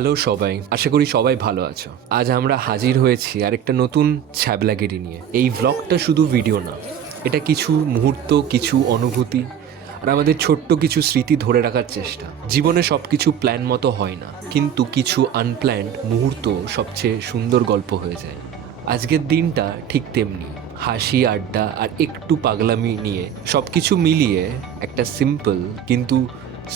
Hello সবাই, আশা করি সবাই ভালো আছো। আজ আমরা হাজির হয়েছি আরেকটা নতুন ছ্যাবলাগিরি নিয়ে। এই ভ্লগটা শুধু ভিডিও না, এটা কিছু মুহূর্ত, কিছু অনুভূতি আর আমাদের ছোট্ট কিছু স্মৃতি ধরে রাখার চেষ্টা। জীবনে সব কিছু প্ল্যান মতো হয় না, কিন্তু কিছু আনপ্ল্যান্ড মুহূর্ত সবচেয়ে সুন্দর গল্প হয়ে যায়। আজকের দিনটা ঠিক তেমনি, হাসি, আড্ডা আর একটু পাগলামি নিয়ে সব কিছু মিলিয়ে একটা সিম্পল কিন্তু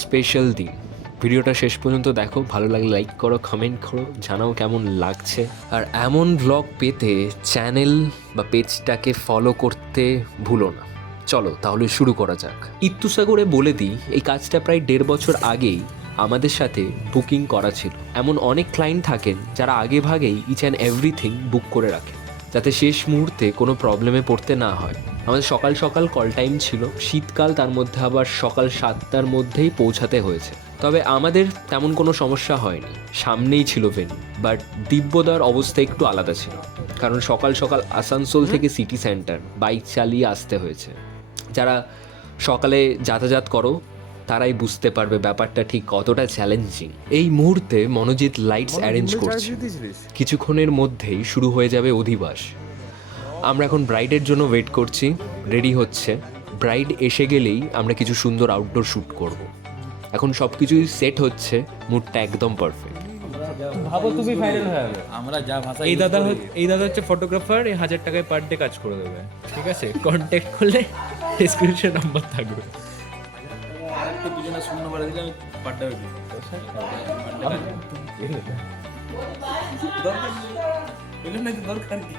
স্পেশাল দিন। ভিডিওটা শেষ পর্যন্ত দেখো, ভালো লাগলে লাইক করো, কমেন্ট করো, জানাও কেমন লাগছে। আর এমন ব্লগ পেতে চ্যানেল বা পেজটাকে ফলো করতে ভুলো না। চলো তাহলে শুরু করা যাক। ইত্তুসাগরে বলে দিই, এই কাজটা প্রায় 1.5 বছর আগেই আমাদের সাথে বুকিং করা ছিল। এমন অনেক ক্লায়েন্ট থাকেন যারা আগে ভাগেই ইচ অ্যান্ড এভরিথিং বুক করে রাখেন, যাতে শেষ মুহূর্তে কোনো প্রবলেমে পড়তে না হয়। আমাদের সকাল সকাল কল টাইম ছিল, শীতকাল, তার মধ্যে আবার সকাল 7টার মধ্যেই পৌঁছাতে হয়েছে। তবে আমাদের তেমন কোনো সমস্যা হয়নি, সামনেই ছিল ভেন্যু। বাট দিব্যদার অবস্থা একটু আলাদা ছিল, কারণ সকাল সকাল আসানসোল থেকে সিটি সেন্টার বাইক চালিয়ে আসতে হয়েছে। যারা সকালে যাতায়াত করো তারাই বুঝতে পারবে ব্যাপারটা ঠিক কতটা চ্যালেঞ্জিং। এই মুহূর্তে মনোজিৎ লাইটস অ্যারেঞ্জ করছে, কিছুক্ষণের মধ্যেই শুরু হয়ে যাবে অধিবাস। আমরা এখন ব্রাইডের জন্য ওয়েট করছি, রেডি হচ্ছে। ব্রাইড এসে গেলেই আমরা কিছু সুন্দর আউটডোর শ্যুট করব। এখন সব কিছুই সেট হচ্ছে, মুডটা একদম পারফেক্ট। ভাবো তুমি ফাইনাল হয়ে যাবে। আমরা যা ভাষা এই দাদা হচ্ছে ফটোগ্রাফার, 1000 টাকায় পার ডে কাজ করে দেবে, ঠিক আছে? কন্ট্যাক্ট করলে ডেসক্রিপশন নাম্বার থাকবে। শূন্য করে দিলে আমি পার ডে দরকার কি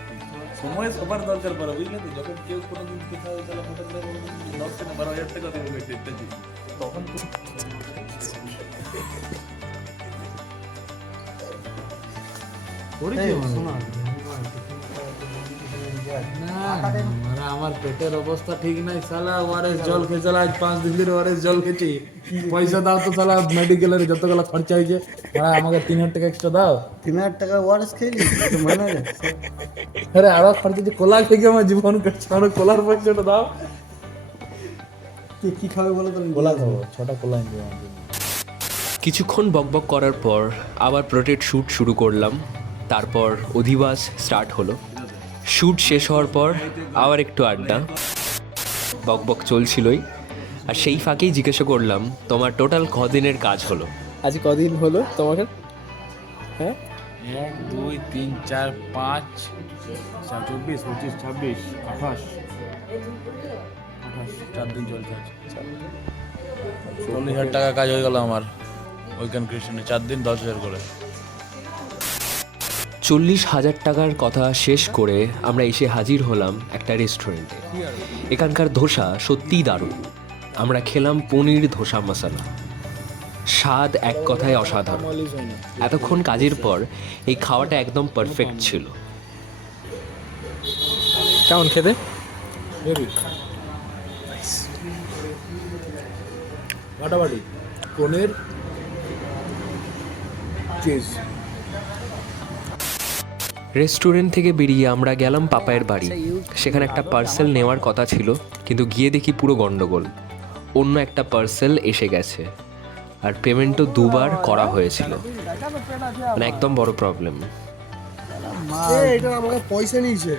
সময় সবার দরকার পড়ে, বুঝলে তো? যখন কেউ কোনোদিন কোথাও তাহলে ফটোগ্রাফার 10 থেকে 12,000 টাকা দেবে, তখন আমার পেটের অবস্থা ঠিক নাই, সালা ওয়ারেস জল খেয়ে আজ 5 দিন ধরে ওয়ারেস জল খেয়েছি। পয়সা দাও তো সালা, মেডিকেলের যতগুলো খরচা হয়েছে। আমাকে 3,000 টাকা এক্সট্রা দাও। 3,000 টাকা ওয়ারেস খেলি তো মনে নেই। আরে আরো খরচা যে কোলা খেয়ে আমার জীবন কাটছে, আমার কোলার পয়সাটা দাও। কি খাবে বলো তো? কোলা খাবো, 6টা কোলা এনে দাও। কিছুক্ষণ বকবক করার পর আবার প্রোটেক্ট শ্যুট শুরু করলাম। তারপর অধিবাস স্টার্ট হলো। শ্যুট শেষ হওয়ার পর আবার একটু আড্ডা, বকবক চলছিলই। আর সেই ফাঁকেই জিজ্ঞাসা করলাম, তোমার টোটাল কদিনের কাজ হলো? আজ কদিন হলো তোমাকে? হ্যাঁ, 1 2 3 4 5 24 25 26 28 4 দিন চলছে। 40,000 টাকা কাজ হয়ে গেল আমার ওইখান ক্রিয়েশনে, 4 দিন 10,000 করে। 40,000 টাকার কথা শেষ করে আমরা এসে হাজির হলাম একটা রেস্টুরেন্টে। এখানকার ধোসা সত্যিই দারুণ। আমরা খেলাম পনির ধোসা মশলা, স্বাদ এক কথায় অসাধারণ। এতক্ষণ কাজের পর এই খাওয়াটা একদম পারফেক্ট ছিল। কেমন খেতে? ফাটাফাটি পনির চিজ। রেস্টুরেন্ট থেকে বেরিয়ে আমরা গেলাম পাপায়ের বাড়ি। সেখানে একটা পার্সেল নেওয়ার কথা ছিল, কিন্তু গিয়ে দেখি পুরো গন্ডগোল। অন্য একটা পার্সেল এসে গেছে, আর পেমেন্টও 2বার করা হয়েছিল। মানে একদম বড় প্রবলেম। এটা আমাকে পয়সা নিয়েছে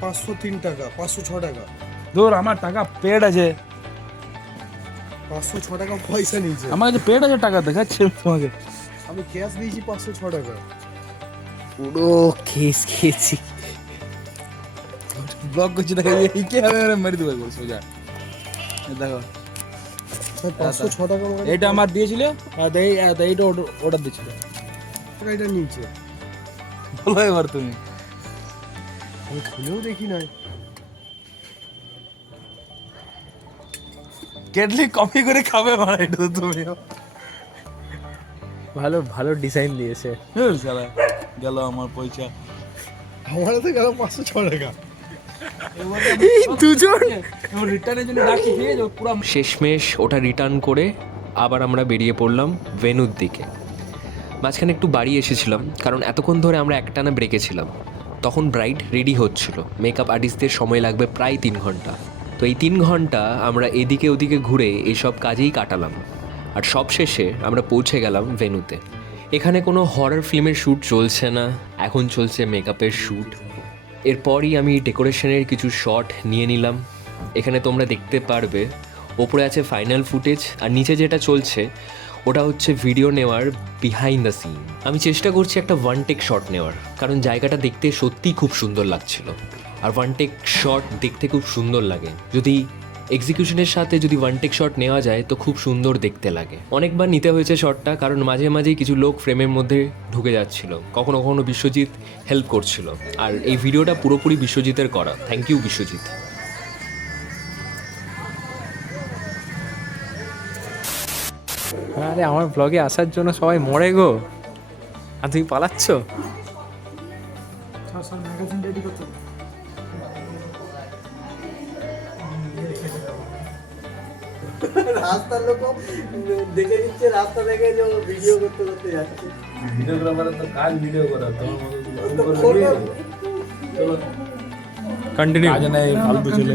503 টাকা, 506 টাকা। দূর, আমার টাকা পেড আছে, 506 টাকা পয়সা নিয়েছে। আমার কাছে পেড আছে, টাকা দেখাচ্ছে তোমাকে। আমি ক্যাশ দিয়েছি 506 টাকা। পুরো কেস খেয়েছি। ব্লগ করছি, দেখা এই কে হবে মেরে দেবে বল সোজা। দেখো 506 টাকা আমাকে এইটা আমার দিয়েছিল, আর এইটা অর্ডার দিয়েছিল। এটা নিয়েছে। বলো এবার তুমি। আমি খুলেও দেখি নাই। কেটলি কপি করে খাবে মারা, এটা তো তুমি। ভালো ভালো ডিজাইন দিয়েছে। শালা গেল আমার পয়সা। আমার তো গেল 506 টাকা। দুজন রিটার্নের জন্য ডাকি দিয়ে পুরো শেষমেশ ওটা রিটার্ন করে আবার আমরা বেরিয়ে পড়লাম ভেন্যুর দিকে। মাঝখানে একটু বাড়ি এসেছিলাম, কারণ এতক্ষণ ধরে আমরা একটানা ব্রেকে ছিলাম। তখন ব্রাইড রেডি হচ্ছিল, মেকআপ আর্টিস্টদের সময় লাগবে প্রায় 3 ঘন্টা। তো এই 3 ঘন্টা আমরা এদিকে ওদিকে ঘুরে এইসব কাজেই কাটালাম। আর সবশেষে আমরা পৌঁছে গেলাম ভেন্যুতে। এখানে কোনো হরর ফিল্মের শ্যুট চলছে না, এখন চলছে মেকআপের শ্যুট। এরপরই আমি ডেকোরেশনের কিছু শট নিয়ে নিলাম। এখানে তোমরা দেখতে পারবে ওপরে আছে ফাইনাল ফুটেজ, আর নিচে যেটা চলছে ওটা হচ্ছে ভিডিও নেওয়ার বিহাইন্ড দ্য সিন। আমি চেষ্টা করছি একটা ওয়ান টেক শট নেওয়ার, কারণ জায়গাটা দেখতে সত্যিই খুব সুন্দর লাগছিল। আর ওয়ান টেক শট দেখতে খুব সুন্দর লাগে, যদি এক্সিকিউশনের সাথে যদি ওয়ান টেক শট নেওয়া যায় তো খুব সুন্দর দেখতে লাগে। অনেকবার নিতে হয়েছে শটটা, কারণ মাঝে মাঝেই কিছু লোক ফ্রেমের মধ্যে ঢুকে যাচ্ছিল, কখনো কখনো বিশ্বজিৎ হেল্প করছিল। আর এই ভিডিওটা পুরোপুরি বিশ্বজিতের করা। Thank you Biswajit. আরে আমার ব্লগে আসার জন্য সবাই মরে গো, আর তুমি পালাচ্ছ। রাস্তার লোক দেখে নিচ্ছে, রাস্তা দেখে যে ভিডিও করতে করতে যাচ্ছে। ভিডিওগ্রাফারের তো কাজ ভিডিও করা, তোমার মতো চলো কন্টিনিউ। কাজ নেই, ফালতু ছেলে,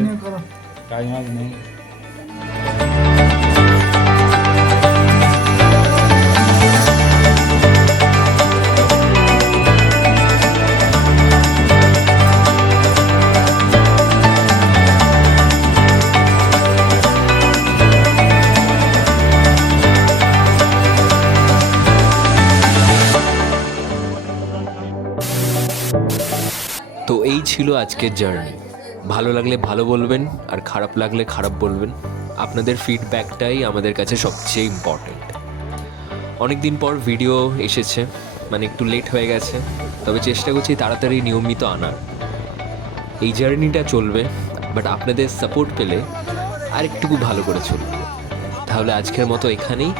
কাজ মাজ নেই। তো এই ছিল আজকের জার্নি। ভালো লাগলে ভালো বলবেন, আর খারাপ লাগলে খারাপ বলবেন। আপনাদের ফিডব্যাকটাই আমাদের কাছে সবচেয়ে ইম্পর্টেন্ট। অনেক দিন পর ভিডিও এসেছে, মানে একটু লেট হয়ে গেছে, তবে চেষ্টা করছি তাড়াতাড়ি নিয়মিত আনার। এই জার্নিটা চলবে, বাট আপনাদের সাপোর্ট পেলে আর একটুকু ভালো করে চলবে। তাহলে আজকের মতো এখানেই।